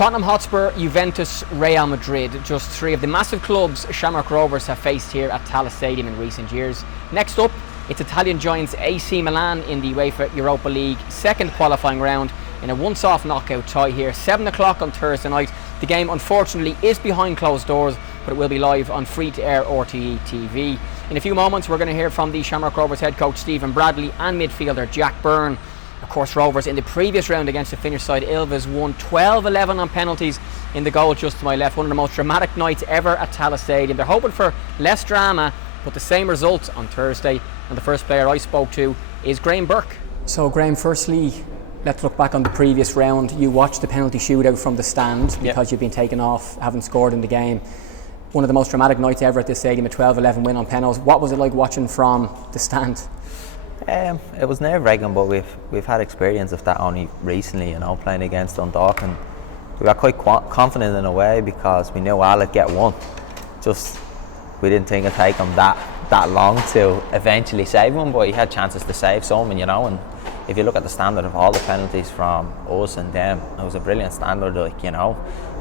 Tottenham Hotspur, Juventus, Real Madrid, just three of the massive clubs Shamrock Rovers have faced here at Tallaght Stadium in recent years. Next up, it's Italian giants AC Milan in the UEFA Europa League second qualifying round in a once-off knockout tie here, 7 o'clock on Thursday night. The game unfortunately is behind closed doors, but it will be live on free-to-air RTE TV. In a few moments we're going to hear from the Shamrock Rovers head coach Stephen Bradley and midfielder Jack Byrne. Of course, Rovers in the previous round against the Finnish side Ilves won 12-11 on penalties in the goal just to my left. One of the most dramatic nights ever at Tallaght Stadium. They're hoping for less drama, but the same results on Thursday. And the first player I spoke to is Graham Burke. So Graham, firstly, let's look back on the previous round. You watched the penalty shootout from the stand because you've been taken off, haven't scored in the game. One of the most dramatic nights ever at this stadium, a 12-11 win on penalties. What was it like watching from the stand? It was nerve-wracking, but we've had experience of that only recently, playing against Dundalk, and we were quite confident in a way because we knew I'd get one. Just we didn't think it'd take him that long to eventually save one, but he had chances to save some, and if you look at the standard of all the penalties from us and them, it was a brilliant standard,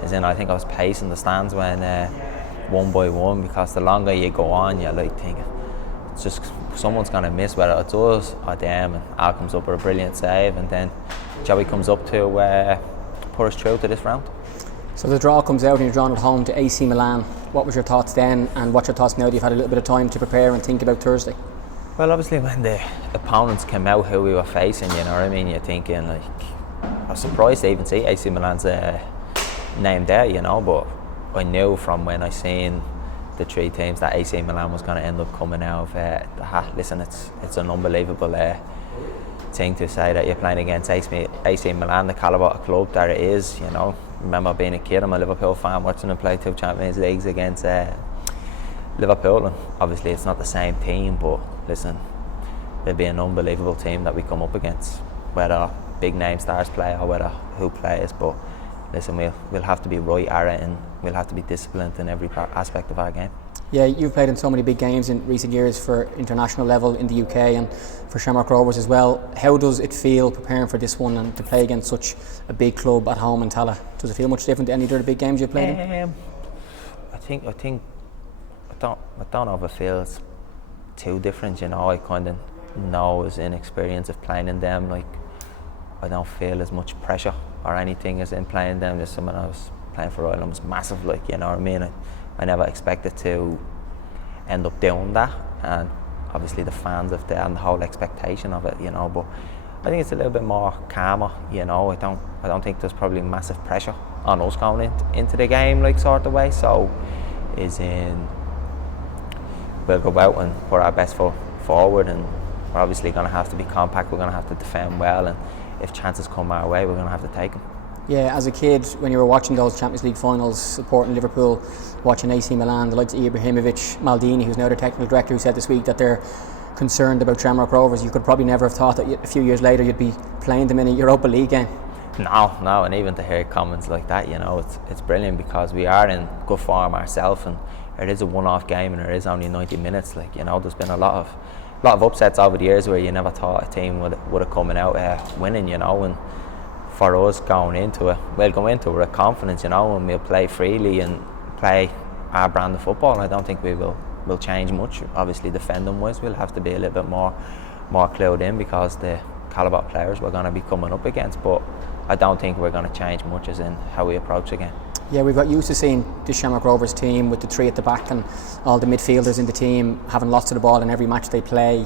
as in I think I was pacing the stands when one by one, because the longer you go on, you think it's just someone's going to miss, whether it's us or them, and Al comes up with a brilliant save, and then Joey comes up to put us through to this round. So the draw comes out and you're drawn at home to AC Milan. What was your thoughts then, and what's your thoughts now that you've had a little bit of time to prepare and think about Thursday? Well, obviously when the opponents came out who we were facing, you're thinking I was surprised to even see AC Milan's name there, but I knew from when I seen the three teams that AC Milan was going to end up coming out of the hat. Listen, it's an unbelievable thing to say that you're playing against AC Milan, the calibre of club that it is. Remember being a kid, I'm a Liverpool fan, watching them play 2 Champions Leagues against Liverpool, and obviously it's not the same team, but listen, it'll be an unbelievable team that we come up against, whether big name stars play or whether who plays. But listen, we'll have to be right at it, and we'll have to be disciplined in every aspect of our game. Yeah, you've played in so many big games in recent years for international level in the UK and for Shamrock Rovers as well. How does it feel preparing for this one and to play against such a big club at home in Tallaght? Does it feel much different to any other big games you've played in? I don't know if it feels too different. I kind of know as in experience of playing in them, I don't feel as much pressure or anything as in playing them. Just when I was playing for Ireland was massive, I never expected to end up doing that, and obviously the fans of that and the whole expectation of it, but I think it's a little bit more calmer, I don't think there's probably massive pressure on us going into the game sort of way. So we'll go out and put our best foot forward, and we're obviously going to have to be compact, we're going to have to defend well, and if chances come our way, we're going to have to take them. Yeah, as a kid, when you were watching those Champions League finals, supporting Liverpool, watching AC Milan, the likes of Ibrahimovic, Maldini, who's now their technical director, who said this week that they're concerned about Shamrock Rovers, you could probably never have thought that a few years later you'd be playing them in a Europa League game. No, and even to hear comments like that, it's brilliant, because we are in good form ourselves, and it is a one-off game, and it is only 90 minutes. There's been a lot of upsets over the years where you never thought a team would have come out winning, and for us going into it, we'll go into it with confidence, and we'll play freely and play our brand of football. I don't think we'll change much. Obviously, defending wise, we'll have to be a little bit more clued in because the calibre of players we're going to be coming up against. But I don't think we're going to change much as in how we approach the game. Yeah, we've got used to seeing the Shamrock Rovers team with the three at the back and all the midfielders in the team having lots of the ball in every match they play.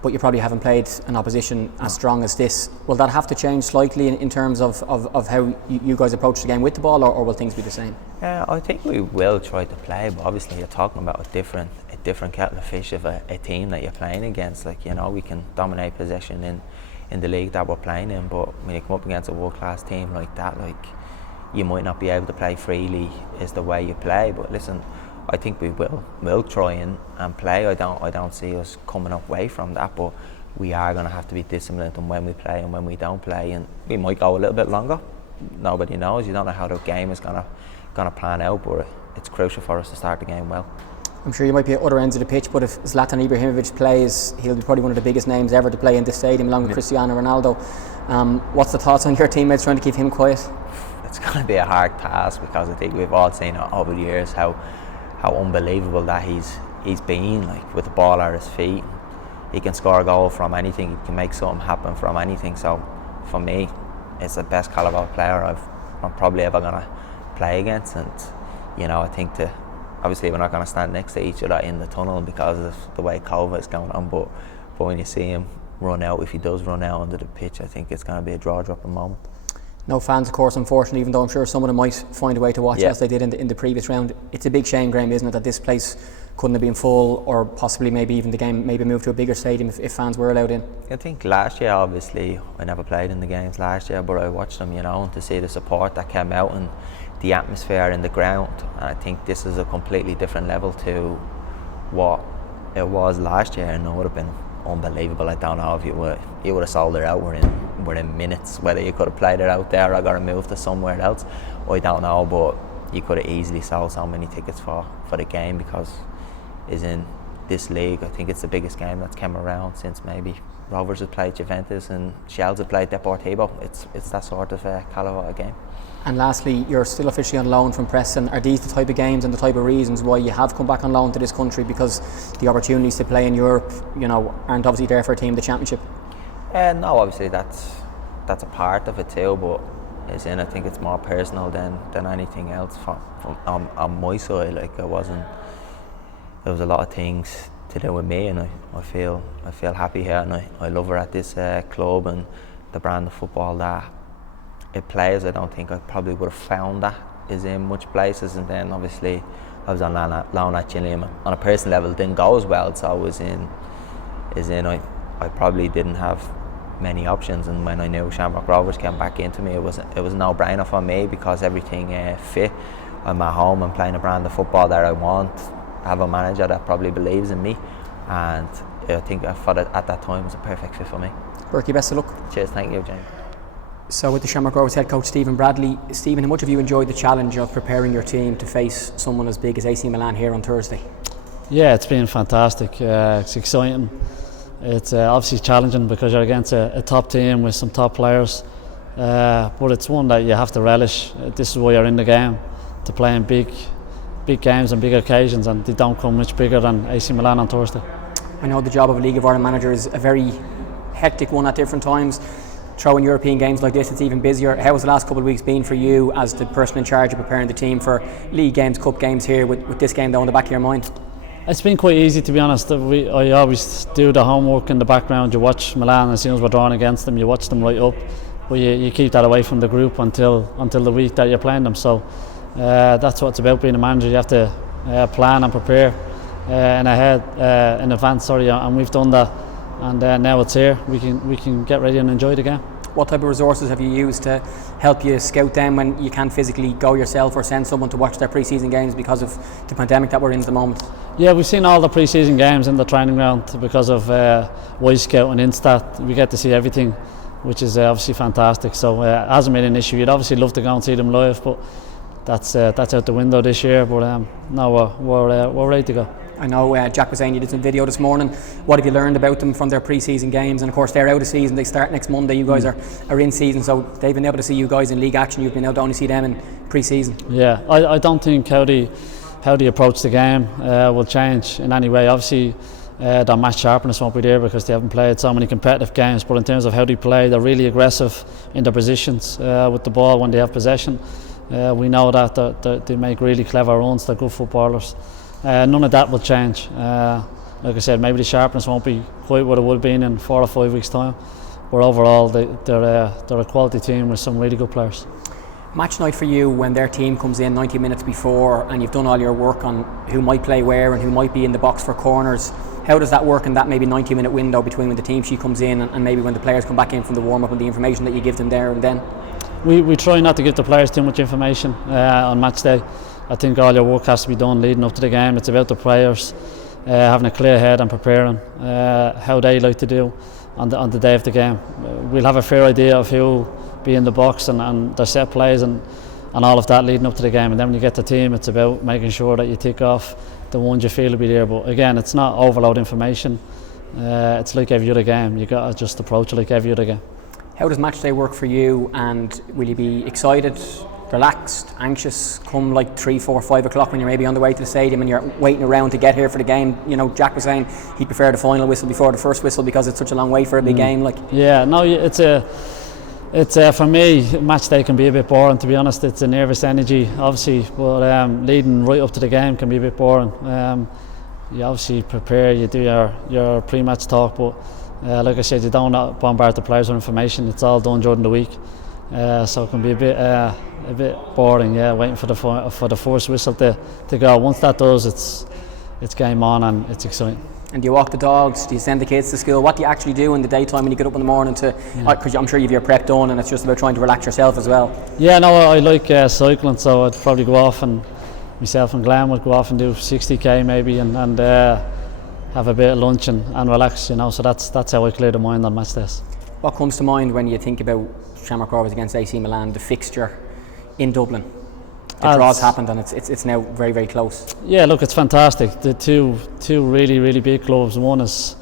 But you probably haven't played an opposition as strong as this. Will that have to change slightly in terms of how you guys approach the game with the ball, or will things be the same? Yeah, I think we will try to play, but obviously you're talking about a different kettle of fish of a team that you're playing against. We can dominate possession in the league that we're playing in, but when you come up against a world-class team like that, you might not be able to play freely is the way you play. But listen, I think we will try and play. I don't see us coming away from that, but we are going to have to be disciplined on when we play and when we don't play, and we might go a little bit longer. Nobody knows. You don't know how the game is going to plan out, but it's crucial for us to start the game well. I'm sure you might be at other ends of the pitch, but if Zlatan Ibrahimovic plays, he'll be probably one of the biggest names ever to play in this stadium, along with Cristiano Ronaldo. What's the thoughts on your teammates trying to keep him quiet? it's going to be a hard task, because I think we've all seen over the years how unbelievable that he's been, like, with the ball at his feet. He can score a goal from anything, he can make something happen from anything. So for me, it's the best caliber player I'm probably ever going to play against. And I think obviously we're not going to stand next to each other in the tunnel because of the way COVID is going on, but when you see him run out, if he does run out onto the pitch, I think it's going to be a jaw-dropping moment. No fans, of course, unfortunately, even though I'm sure some of them might find a way to watch as they did in the previous round. It's a big shame, Graham, isn't it, that this place couldn't have been full, or possibly maybe even the game maybe moved to a bigger stadium if fans were allowed in? I think last year, obviously, I never played in the games last year, but I watched them, and to see the support that came out and the atmosphere in the ground. And I think this is a completely different level to what it was last year, and it would have been unbelievable. I don't know if you would have sold it out within minutes, whether you could have played it out there or got it moved to somewhere else, I don't know, but you could have easily sold so many tickets for the game, because is in this league, I think it's the biggest game that's come around since maybe Rovers have played Juventus and Shells have played Deportivo. It's that sort of calibre of game. And lastly, you're still officially on loan from Preston. Are these the type of games and the type of reasons why you have come back on loan to this country, because the opportunities to play in Europe, aren't obviously there for a team in the Championship? No, obviously that's a part of it too, but I think it's more personal than anything else from on my side. Like, there was a lot of things to do with me, and I feel happy here, and I love her at this club and the brand of football that it plays. I don't think I probably would have found that is in much places. And then obviously I was on loan at Gillingham. On a personal level, it didn't go as well, so I probably didn't have many options. And when I knew Shamrock Rovers came back into me, it was a no-brainer for me, because everything fit. I'm at home and playing a brand of football that I want. I have a manager that probably believes in me, and I think at that time it was a perfect fit for me. Burke, best of luck. Cheers, thank you, James. So with the Shamrock Rovers head coach Stephen Bradley. Stephen, how much have you enjoyed the challenge of preparing your team to face someone as big as AC Milan here on Thursday? Yeah, it's been fantastic. It's exciting. It's obviously challenging because you're against a top team with some top players, but it's one that you have to relish. This is why you're in the game, to play in big games and big occasions, and they don't come much bigger than AC Milan on Thursday. I know the job of a League of Ireland manager is a very hectic one at different times. Throwing European games like this, it's even busier. How has the last couple of weeks been for you as the person in charge of preparing the team for league games, cup games here, with this game though in the back of your mind? It's been quite easy, to be honest. I always do the homework in the background. You watch Milan, as soon as we're drawn against them, you watch them right up, but you keep that away from the group until the week that you're playing them. So that's what it's about, being a manager. You have to plan and prepare in advance, and we've done that. And now it's here. We can get ready and enjoy the game. What type of resources have you used to help you scout them when you can't physically go yourself, or send someone to watch their pre-season games because of the pandemic that we're in at the moment? Yeah, we've seen all the pre-season games in the training ground because of Scout and Instat. We get to see everything, which is obviously fantastic. So it hasn't been an issue. You'd obviously love to go and see them live, but that's out the window this year. But no, we're ready to go. I know Jack was saying you did some video this morning. What have you learned about them from their pre-season games? And of course they're out of season, they start next Monday. You guys are in season, so they've been able to see you guys in league action. You've been able to only see them in pre-season. Yeah, I don't think how they approach the game will change in any way. Obviously their match sharpness won't be there because they haven't played so many competitive games, but in terms of how they play, they're really aggressive in their positions with the ball when they have possession. We know that they make really clever runs. They're good footballers. None of that will change. Like I said, maybe the sharpness won't be quite what it would have been in 4 or 5 weeks' time, but overall they're a quality team with some really good players. Match night for you, when their team comes in 90 minutes before and you've done all your work on who might play where and who might be in the box for corners, how does that work in that maybe 90-minute window between when the team sheet comes in and maybe when the players come back in from the warm-up, and the information that you give them there and then? We try not to give the players too much information on match day. I think all your work has to be done leading up to the game. It's about the players having a clear head and preparing how they like to do on the day of the game. We'll have a fair idea of who will be in the box and their set plays and all of that leading up to the game. And then when you get the team, it's about making sure that you tick off the ones you feel will be there. But again, it's not overload information. It's like every other game. You got to just approach it like every other game. How does match day work for you, and will you be excited relaxed, anxious come like 3, 4, 5 o'clock when you're maybe on the way to the stadium and you're waiting around to get here for the game? You know, Jack was saying he'd prefer the final whistle before the first whistle because it's such a long wait for a big game. Like, yeah, no, it's for me, match day can be a bit boring, to be honest. It's a nervous energy, obviously, but leading right up to the game can be a bit boring. You obviously prepare, you do your pre-match talk, but like I said, you don't bombard the players with information. It's all done during the week, so it can be a bit boring. Yeah, waiting for the first whistle to go. Once that does, it's game on and it's exciting. And do you walk the dogs? Do you send the kids to school? What do you actually do in the daytime when you get up in the morning because I'm sure you have your prep done and it's just about trying to relax yourself as well? Yeah, no, I like cycling, so I'd probably go off, and myself and Glenn would go off and do 60k maybe and have a bit of lunch and relax, you know, so that's how I clear the mind on match days. What comes to mind when you think about Shamrock Rovers against AC Milan, the fixture in Dublin? The draw's happened and it's now very, very close. Yeah, look, it's fantastic. The two really, really big clubs. One is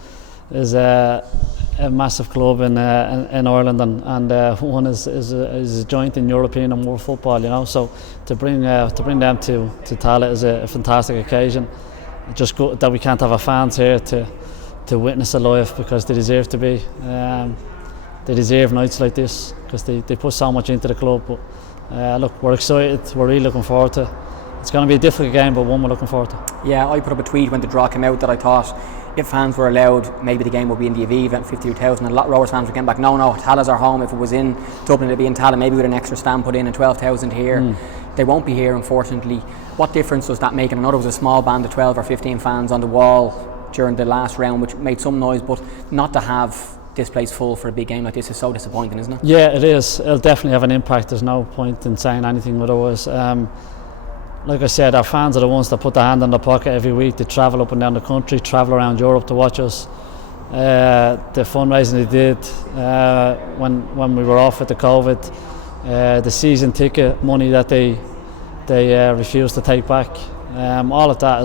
a massive club in Ireland, and one is a joint in European and world football. You know, so to bring them to Tallaght is a fantastic occasion. Just good that we can't have our fans here to witness it live, because they deserve to be. They deserve nights like this because they put so much into the club. But look, we're excited. We're really looking forward to it. It's going to be a difficult game, but one we're looking forward to. Yeah, I put up a tweet when the draw came out that I thought if fans were allowed, maybe the game would be in the Aviva at 52,000, and a lot of Rovers fans were getting back, no, Tallagh's our home. If it was in Dublin, it'd be in Tallaght, maybe with an extra stand put in and 12,000 here. They won't be here, unfortunately. What difference does that make? And I know there was a small band of 12 or 15 fans on the wall during the last round, which made some noise, but not to have this place full for a big game like this is so disappointing, isn't it? Yeah, it is. It'll definitely have an impact. There's no point in saying anything otherwise. Like I said, our fans are the ones that put their hand in their pocket every week. They travel up and down the country, travel around Europe to watch us. The fundraising they did when we were off with the COVID, the season ticket money that they refused to take back. All of that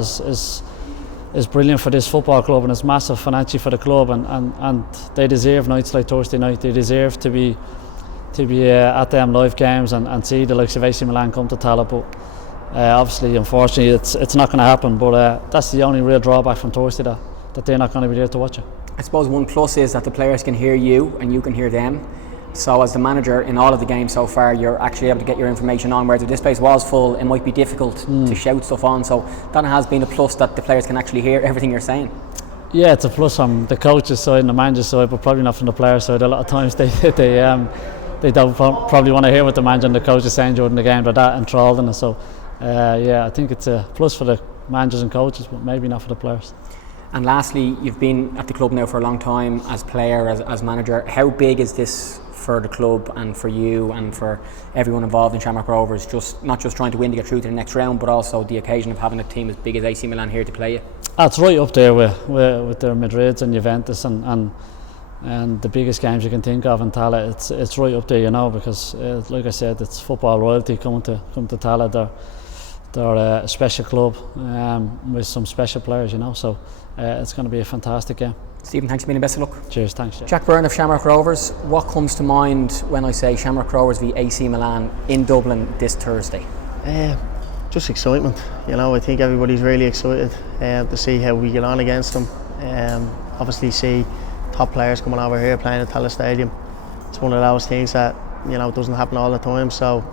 is brilliant for this football club, and it's massive financially for the club, and they deserve nights like Thursday night. They deserve to be at them live games and see the likes of AC Milan come to Tallaght. But obviously, unfortunately, it's not going to happen. But that's the only real drawback from Thursday, that they're not going to be there to watch it. I suppose one plus is that the players can hear you and you can hear them. So as the manager in all of the games so far, you're actually able to get your information on, whereas if this place was full, it might be difficult to shout stuff on. So that has been a plus, that the players can actually hear everything you're saying. Yeah, it's a plus from the coach's side and the manager's side, but probably not from the players' side. A lot of times they don't probably want to hear what the manager and the coach is saying during the game. They're that enthralled in it. So I think it's a plus for the managers and coaches, but maybe not for the players. And lastly, you've been at the club now for a long time as player, as manager. How big is this for the club and for you and for everyone involved in Shamrock Rovers, not just trying to win to get through to the next round, but also the occasion of having a team as big as AC Milan here to play you? It's right up there with the Madrids and Juventus and the biggest games you can think of in Tallaght. It's right up there, you know, because like I said, it's football royalty coming to Tallaght. They're a special club with some special players, you know, so it's going to be a fantastic game. Stephen, thanks for being, best of luck. Cheers, thanks. Jack Byrne of Shamrock Rovers, what comes to mind when I say Shamrock Rovers v AC Milan in Dublin this Thursday? Just excitement, you know. I think everybody's really excited to see how we get on against them. Obviously see top players coming over here playing at Tallaght Stadium. It's one of those things that, you know, doesn't happen all the time, so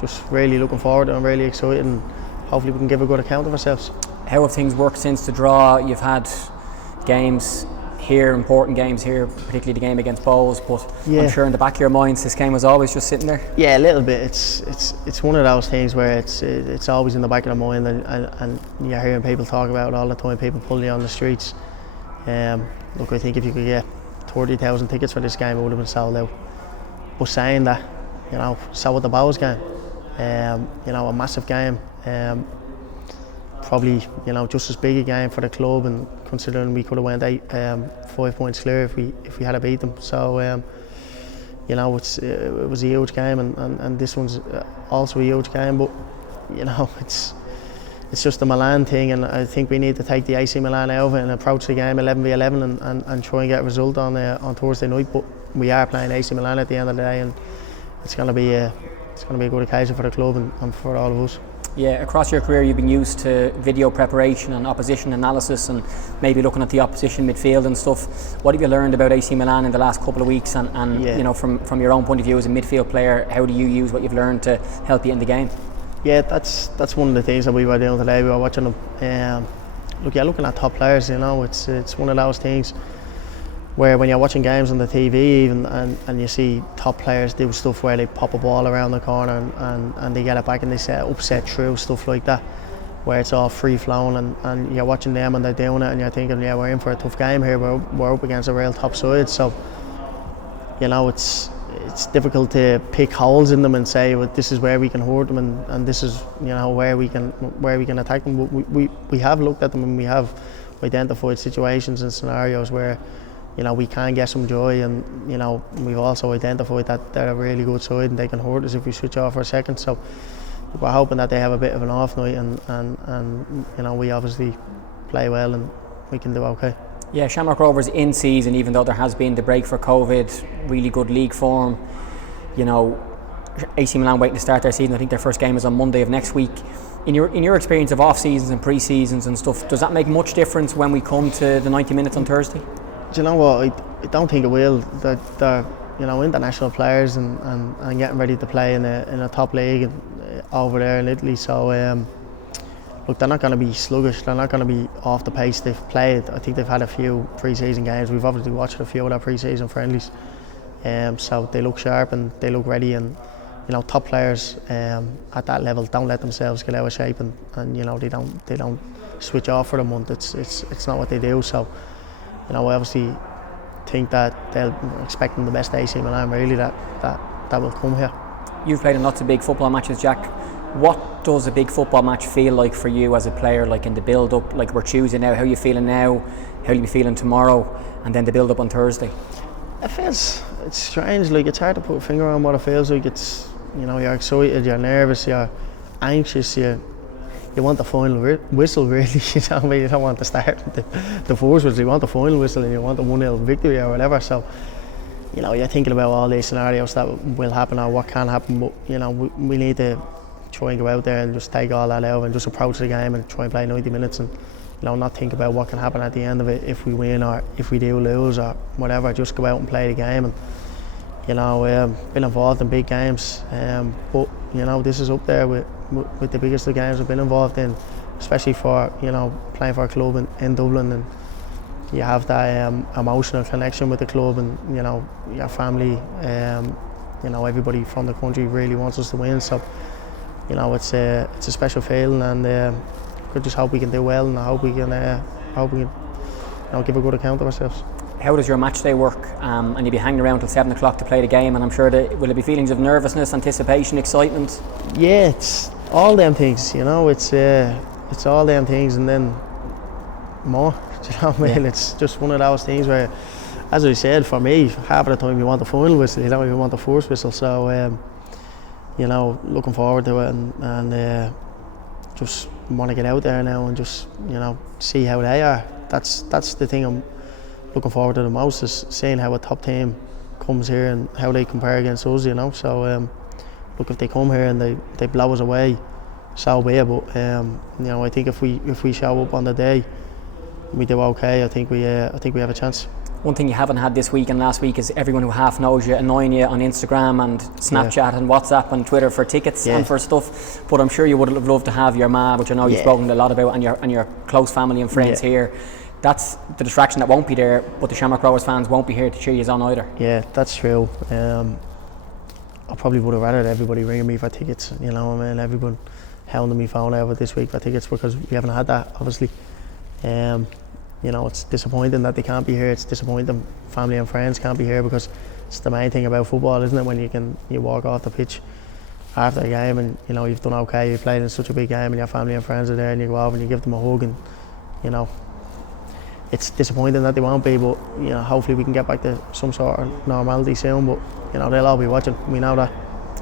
just really looking forward to it. I'm really excited, and hopefully we can give a good account of ourselves. How have things worked since the draw? You've had games here, important games here, particularly the game against Bowes, but yeah, I'm sure in the back of your minds this game was always just sitting there. Yeah, a little bit. It's one of those things where it's always in the back of the mind, and you're hearing people talk about it all the time. People pulling you on the streets. Look, I think if you could get 30,000 tickets for this game, it would have been sold out. But saying that, you know, so with the Bowes game, you know, a massive game. Probably, you know, just as big a game for the club, and considering we could have went 5 points clear if we had to beat them. So you know, it was a huge game, and this one's also a huge game. But you know, it's just the Milan thing, and I think we need to take the AC Milan out of it and approach the game 11v11 and try and get a result on Thursday night. But we are playing AC Milan at the end of the day, and it's going to be a going to be a good occasion for the club and for all of us. Yeah, across your career you've been used to video preparation and opposition analysis and maybe looking at the opposition midfield and stuff. What have you learned about AC Milan in the last couple of weeks and you know, from your own point of view as a midfield player, how do you use what you've learned to help you in the game? Yeah, that's one of the things that we were doing today. We were watching them. Looking at top players, you know, it's one of those things where when you're watching games on the TV even and you see top players do stuff where they pop a ball around the corner and they get it back and they set through, stuff like that, where it's all free flowing and you're watching them and they're doing it and you're thinking, yeah, we're in for a tough game here, we're up against a real top side. So, you know, it's difficult to pick holes in them and say, well, this is where we can hurt them and this is, you know, where we can attack them. But we have looked at them and we have identified situations and scenarios where, you know, we can get some joy, and you know, we've also identified that they're a really good side and they can hurt us if we switch off for a second. So we're hoping that they have a bit of an off night and you know, we obviously play well and we can do okay. Yeah, Shamrock Rovers in season, even though there has been the break for COVID, really good league form. You know, AC Milan waiting to start their season. I think their first game is on Monday of next week. In your experience of off seasons and pre-seasons and stuff, does that make much difference when we come to the 90 minutes on Thursday? Do you know what? I don't think it will. They're you know, international players and getting ready to play in a top league over there in Italy. So look, they're not going to be sluggish. They're not going to be off the pace they've played. I think they've had a few pre-season games. We've obviously watched a few of their pre-season friendlies. So they look sharp and they look ready. And you know, top players at that level don't let themselves get out of shape and you know, they don't switch off for a month. It's not what they do. So, you know, I obviously think that they're expecting the best AC Milan really that will come here. You've played in lots of big football matches, Jack. What does a big football match feel like for you as a player, like in the build-up? Like we're choosing now, how are you feeling now, how will you be feeling tomorrow, and then the build-up on Thursday? It's strange, like it's hard to put a finger on what it feels like. It's, you know, you're excited, you're nervous, you're anxious, you want the final whistle really, you know what I mean? You don't want to start the first whistle, you want the final whistle and you want the 1-0 victory or whatever. So, you know, you're thinking about all these scenarios that will happen or what can happen, but you know, we need to try and go out there and just take all that out and just approach the game and try and play 90 minutes and, you know, not think about what can happen at the end of it if we win or if we do lose or whatever. Just go out and play the game. And you know, been involved in big games, but you know, this is up there with the biggest of the games I've been involved in, especially for, you know, playing for a club in Dublin, and you have that emotional connection with the club and, you know, your family, you know, everybody from the country really wants us to win. So, you know, it's a special feeling, and I just hope we can do well, and I hope we can you know, give a good account of ourselves. How does your match day work? And you'll be hanging around till 7 o'clock to play the game, and I'm sure that will there be feelings of nervousness, anticipation, excitement? Yeah, it's all them things, you know. It's all them things and then more. Do you know what I mean? Yeah. It's just one of those things where, as I said, for me, half of the time you want the final whistle, you don't even want the first whistle. So, you know, looking forward to it and just want to get out there now and just, you know, see how they are. That's the thing I'm looking forward to the most, is seeing how a top team comes here and how they compare against us, you know. So look, if they come here and they blow us away, so be it. But you know, I think if we show up on the day, we do okay. I think we have a chance. One thing you haven't had this week and last week is everyone who half knows you annoying you on Instagram and Snapchat and WhatsApp and Twitter for tickets and for stuff. But I'm sure you would have loved to have your ma, which I know you've spoken a lot about, and your close family and friends here. That's the distraction that won't be there, but the Shamrock Rovers fans won't be here to cheer you on either. Yeah, that's true. I probably would have rather everybody ringing me for tickets, you know. I mean, everyone hounding me phone over this week for tickets because we haven't had that, obviously. You know, it's disappointing that they can't be here. It's disappointing family and friends can't be here, because it's the main thing about football, isn't it? When you walk off the pitch after a game and, you know, you've done okay, you played in such a big game and your family and friends are there, and you go over and you give them a hug, and, you know, it's disappointing that they won't be, but, you know, hopefully we can get back to some sort of normality soon. But, you know, they'll all be watching, we know that.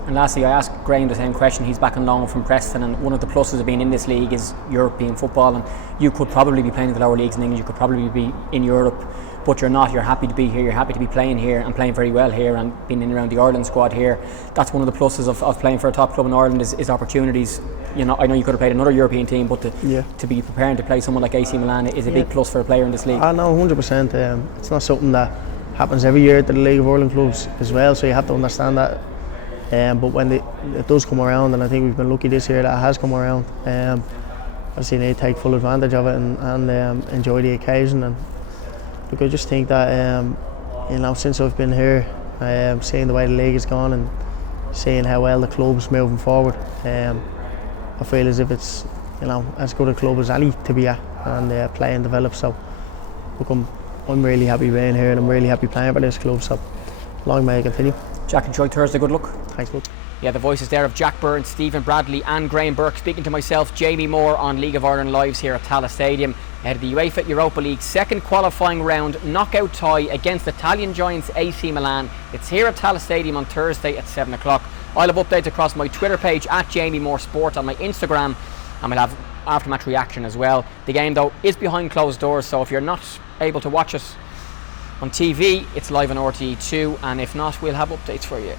And lastly, I asked Graham the same question. He's back on loan from Preston, and one of the pluses of being in this league is European football, and you could probably be playing in the lower leagues in England, you could probably be in Europe. but you're not. You're happy to be here. You're happy to be playing here and playing very well here and being in around the Ireland squad here. That's one of the pluses of playing for a top club in Ireland is opportunities. You know, I know you could have played another European team, but to be preparing to play someone like AC Milan is a big plus for a player in this league. I know, 100%. It's not something that happens every year at the League of Ireland clubs as well, so you have to understand that. But when it does come around, and I think we've been lucky this year that it has come around, obviously they take full advantage of it and enjoy the occasion. And look, I just think that you know, since I've been here, seeing the way the league has gone and seeing how well the club's moving forward, I feel as if it's, you know, as good a club as any to be at and play and develop. So look, I'm really happy being here and I'm really happy playing for this club. So long may I continue. Jack, enjoy Thursday. Good luck. Thanks, bud. Yeah, the voices there of Jack Byrne, Stephen Bradley and Graham Burke speaking to myself, Jamie Moore, on League of Ireland Lives here at Tallaght Stadium ahead of the UEFA Europa League second qualifying round knockout tie against Italian giants AC Milan. It's here at Tallaght Stadium on Thursday at 7 o'clock. I'll have updates across my Twitter page at Jamie Moore Sport, on my Instagram, and we'll have after-match reaction as well. The game though is behind closed doors, so if you're not able to watch it on TV, it's live on RTE2, and if not, we'll have updates for you.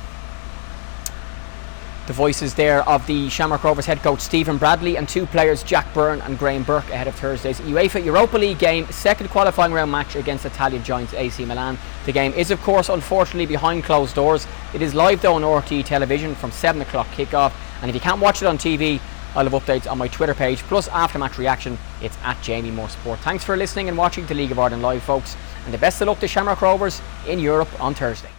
The voices there of the Shamrock Rovers head coach Stephen Bradley and two players Jack Byrne and Graham Burke ahead of Thursday's UEFA Europa League game, second qualifying round match against Italian giants AC Milan. The game is of course unfortunately behind closed doors. It is live though on RTE television from 7 o'clock kickoff, and if you can't watch it on TV, I'll have updates on my Twitter page plus after match reaction. It's at Jamie Moore Sport. Thanks for listening and watching the League of Ireland Live, folks, and the best of luck to Shamrock Rovers in Europe on Thursday.